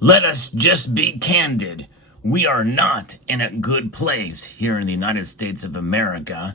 Let us just be candid. We are not in a good place here in the United States of America,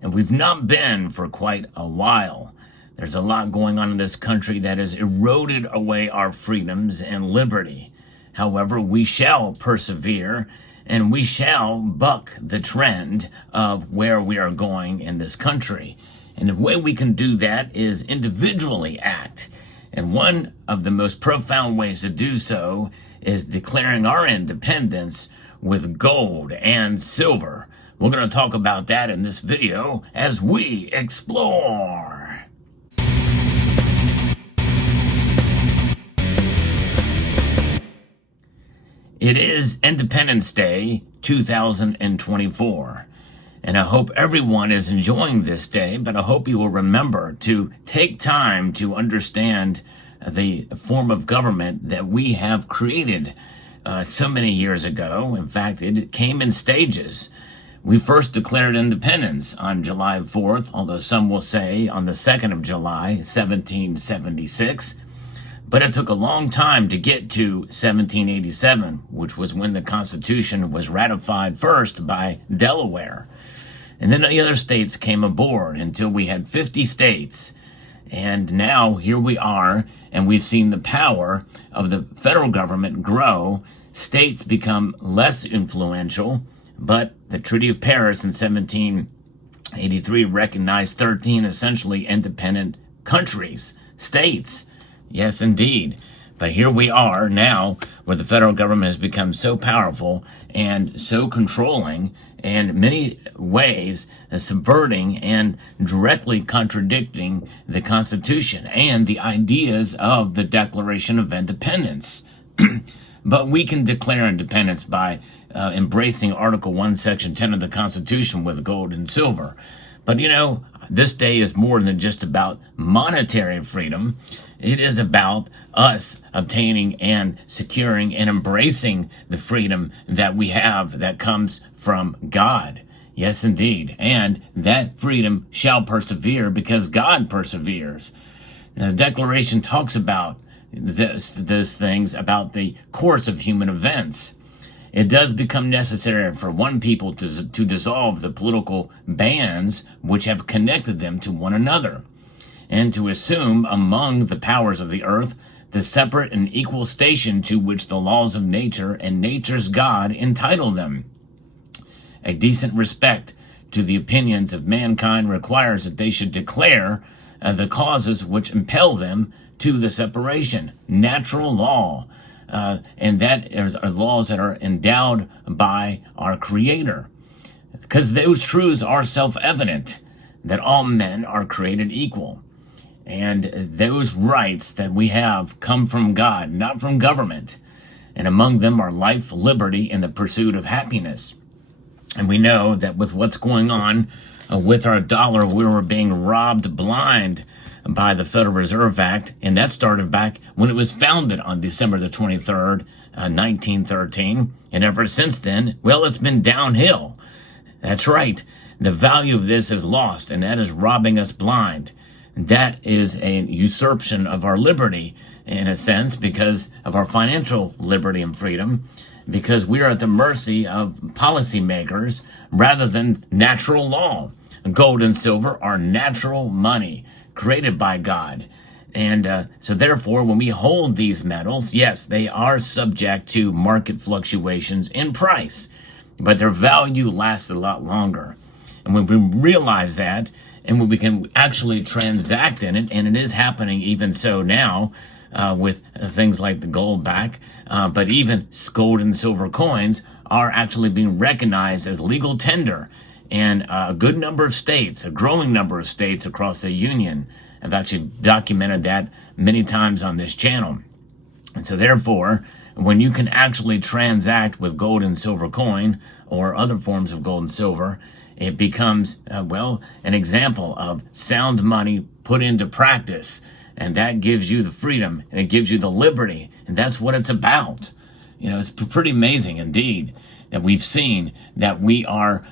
and we've not been for quite a while. There's a lot going on in this country that has eroded away our freedoms and liberty. However, we shall persevere, and we shall buck the trend of where we are going in this country. And the way we can do that is individually act. And one of the most profound ways to do so is declaring our independence with gold and silver. We're going to talk about that in this video as we explore. It is Independence Day 2024. And I hope everyone is enjoying this day, but I hope you will remember to take time to understand the form of government that we have created so many years ago. In fact, it came in stages. We first declared independence on July 4th, although some will say on the 2nd of July, 1776. But it took a long time to get to 1787, which was when the Constitution was ratified first by Delaware. And then the other states came aboard until we had 50 states. And now here we are, and we've seen the power of the federal government grow. States become less influential, but the Treaty of Paris in 1783 recognized 13 essentially independent countries, states. Yes, indeed. But here we are now where the federal government has become so powerful and so controlling and in many ways subverting and directly contradicting the Constitution and the ideas of the Declaration of Independence. But we can declare independence by embracing Article 1, Section 10 of the Constitution with gold and silver. But you know, this day is more than just about monetary freedom. It is about us obtaining and securing and embracing the freedom that we have that comes from God. Yes, indeed. And that freedom shall persevere because God perseveres. Now, the Declaration talks about those things, about the course of human events. It does become necessary for one people to dissolve the political bands which have connected them to one another, and to assume among the powers of the earth the separate and equal station to which the laws of nature and nature's God entitle them. A decent respect to the opinions of mankind requires that they should declare the causes which impel them to the separation. Natural law, and that are laws that are endowed by our Creator. Because those truths are self-evident, that all men are created equal. And those rights that we have come from God, not from government. And among them are life, liberty, and the pursuit of happiness. And we know that with what's going on with our dollar, we were being robbed blind by the Federal Reserve Act. And that started back when it was founded on December the 23rd, 1913. And ever since then, well, it's been downhill. That's right. The value of this is lost, and that is robbing us blind. That is a usurpation of our liberty, in a sense, because of our financial liberty and freedom, because we are at the mercy of policymakers rather than natural law. Gold and silver are natural money created by God. And so therefore, when we hold these metals, yes, they are subject to market fluctuations in price, but their value lasts a lot longer. And when we realize that, and when we can actually transact in it, and it is happening even so now with things like the gold back, but even gold and silver coins are actually being recognized as legal tender. And a good number of states, a growing number of states across the union, have actually documented that many times on this channel. And so therefore, when you can actually transact with gold and silver coin or other forms of gold and silver, it becomes, an example of sound money put into practice. And that gives you the freedom, and it gives you the liberty. And that's what it's about. You know, it's pretty amazing indeed that we've seen that we are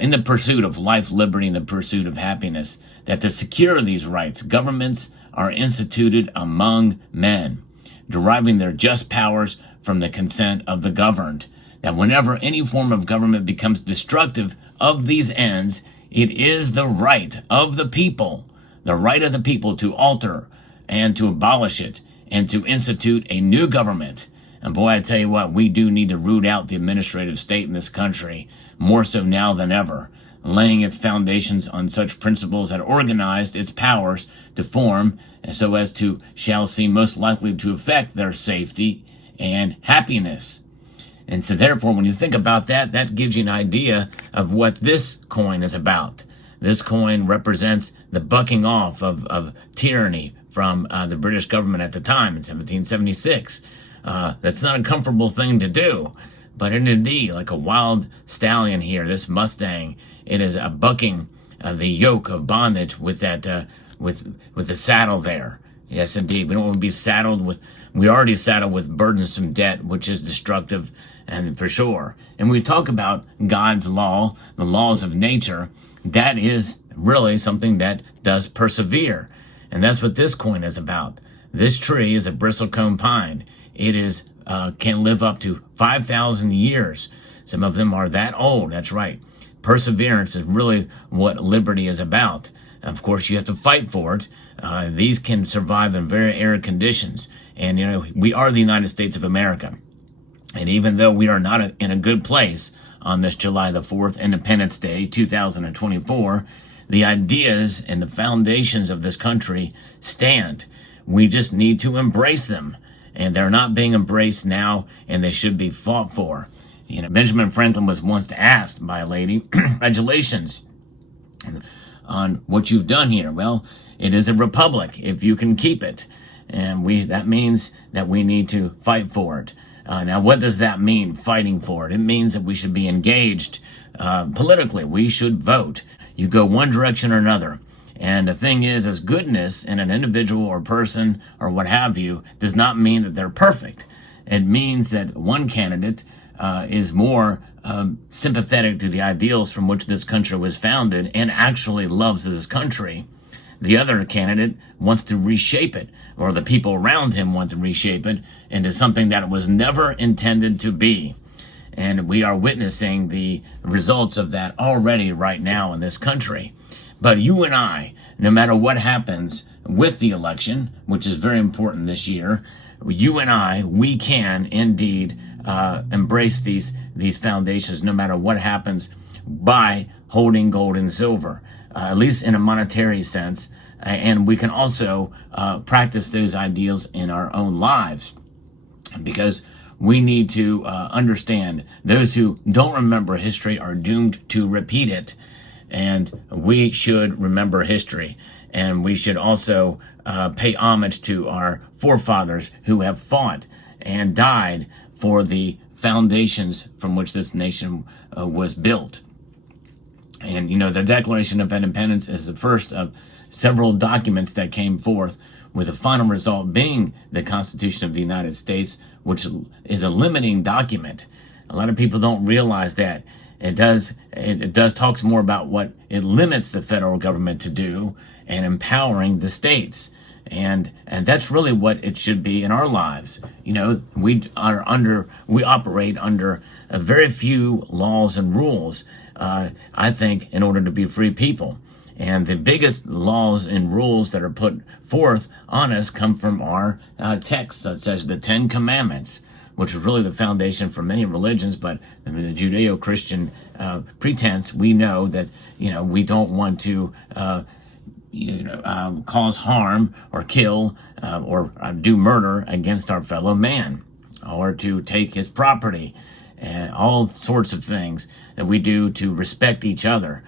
in the pursuit of life, liberty, and the pursuit of happiness, that to secure these rights, governments are instituted among men. deriving their just powers from the consent of the governed. That whenever any form of government becomes destructive of these ends, it is the right of the people to alter and to abolish it and to institute a new government. And boy, I tell you what, we do need to root out the administrative state in this country, more so now than ever, laying its foundations on such principles that organized its powers to form so as to shall seem most likely to affect their safety and happiness. And so therefore, when you think about that, that gives you an idea of what this coin is about. This coin represents the bucking off of tyranny from the British government at the time in 1776. That's not a comfortable thing to do, but indeed, like a wild stallion here, this Mustang, it is a bucking the yoke of bondage with that with the saddle there. Yes, indeed. We don't want to be saddled with. We already saddled with burdensome debt, which is destructive, and for sure. And we talk about God's law, the laws of nature. That is really something that does persevere, and that's what this coin is about. This tree is a bristlecone pine. It is can live up to 5,000 years. Some of them are that old. That's right. Perseverance is really what liberty is about. Of course, you have to fight for it. These can survive in very arid conditions. And, you know, we are the United States of America. And even though we are not in a good place on this July the 4th, Independence Day, 2024, the ideas and the foundations of this country stand. We just need to embrace them. And they're not being embraced now, and they should be fought for. You know, Benjamin Franklin was once asked by a lady, congratulations on what you've done here. Well, it is a republic if you can keep it. And that means that we need to fight for it. Now, what does that mean, fighting for it? It means that we should be engaged politically. We should vote. You go one direction or another. And the thing is goodness in an individual or person or what have you does not mean that they're perfect. It means that one candidate is more sympathetic to the ideals from which this country was founded and actually loves this country. The other candidate wants to reshape it, or the people around him want to reshape it into something that it was never intended to be. And we are witnessing the results of that already right now in this country. But you and I, no matter what happens with the election, which is very important this year, you and I, we can indeed embrace these foundations no matter what happens by holding gold and silver, at least in a monetary sense. And we can also practice those ideals in our own lives, because we need to understand those who don't remember history are doomed to repeat it. And we should remember history. And we should also pay homage to our forefathers who have fought and died for the foundations from which this nation was built. And, you know, the Declaration of Independence is the first of several documents that came forth, with the final result being the Constitution of the United States, which is a limiting document. A lot of people don't realize that. It does talks more about what it limits the federal government to do and empowering the states. And that's really what it should be in our lives. You know, we operate under a very few laws and rules, I think, in order to be free people. And the biggest laws and rules that are put forth on us come from our texts, such as the Ten Commandments, which is really the foundation for many religions, but the Judeo-Christian pretense, we know that, you know, we don't want to cause harm or kill or do murder against our fellow man, or to take his property, and all sorts of things that we do to respect each other.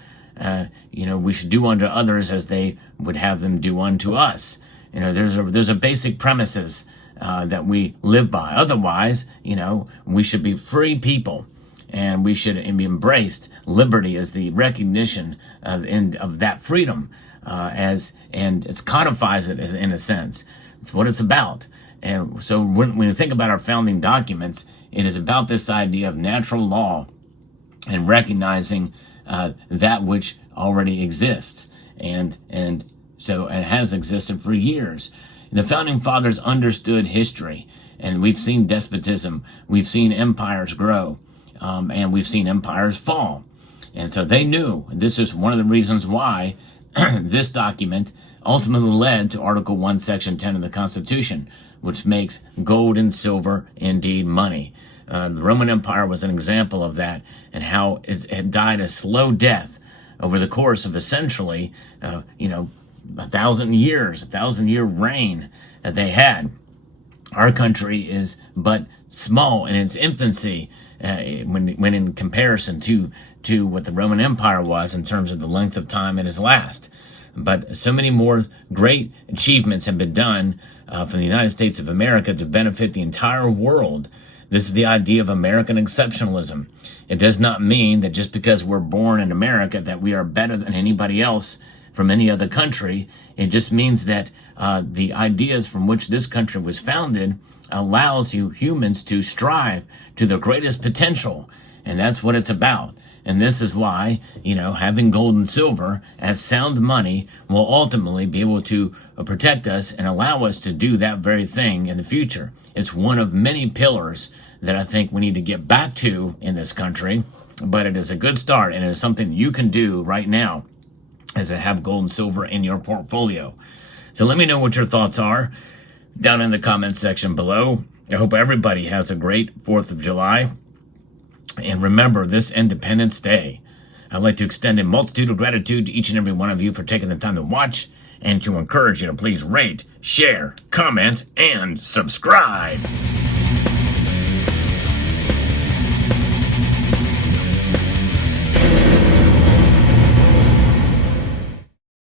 We should do unto others as they would have them do unto us. You know, there's a basic premises that we live by. Otherwise, you know, we should be free people, and we should be embraced. Liberty is the recognition of that freedom, and it codifies it as, in a sense. It's what it's about. And so when you think about our founding documents, it is about this idea of natural law and recognizing that which already exists, and so it has existed for years. The founding fathers understood history, and we've seen despotism, we've seen empires grow, and we've seen empires fall. And so they knew, and this is one of the reasons why this document ultimately led to Article 1, Section 10 of the Constitution, which makes gold and silver indeed money. The Roman Empire was an example of that, and how it had died a slow death over the course of essentially, 1,000 years, 1,000-year reign that they had. Our country is but small in its infancy when in comparison to what the Roman Empire was in terms of the length of time it has lasted. But so many more great achievements have been done from the United States of America to benefit the entire world. This is the idea of American exceptionalism. It does not mean that just because we're born in America that we are better than anybody else from any other country. It just means that the ideas from which this country was founded allows you humans to strive to their greatest potential. And that's what it's about. And this is why, having gold and silver as sound money will ultimately be able to protect us and allow us to do that very thing in the future. It's one of many pillars that I think we need to get back to in this country, but it is a good start, and it is something you can do right now as to have gold and silver in your portfolio. So let me know what your thoughts are down in the comments section below. I hope everybody has a great 4th of July. And remember, this Independence Day, I'd like to extend a multitude of gratitude to each and every one of you for taking the time to watch, and to encourage you to please rate, share, comment, and subscribe.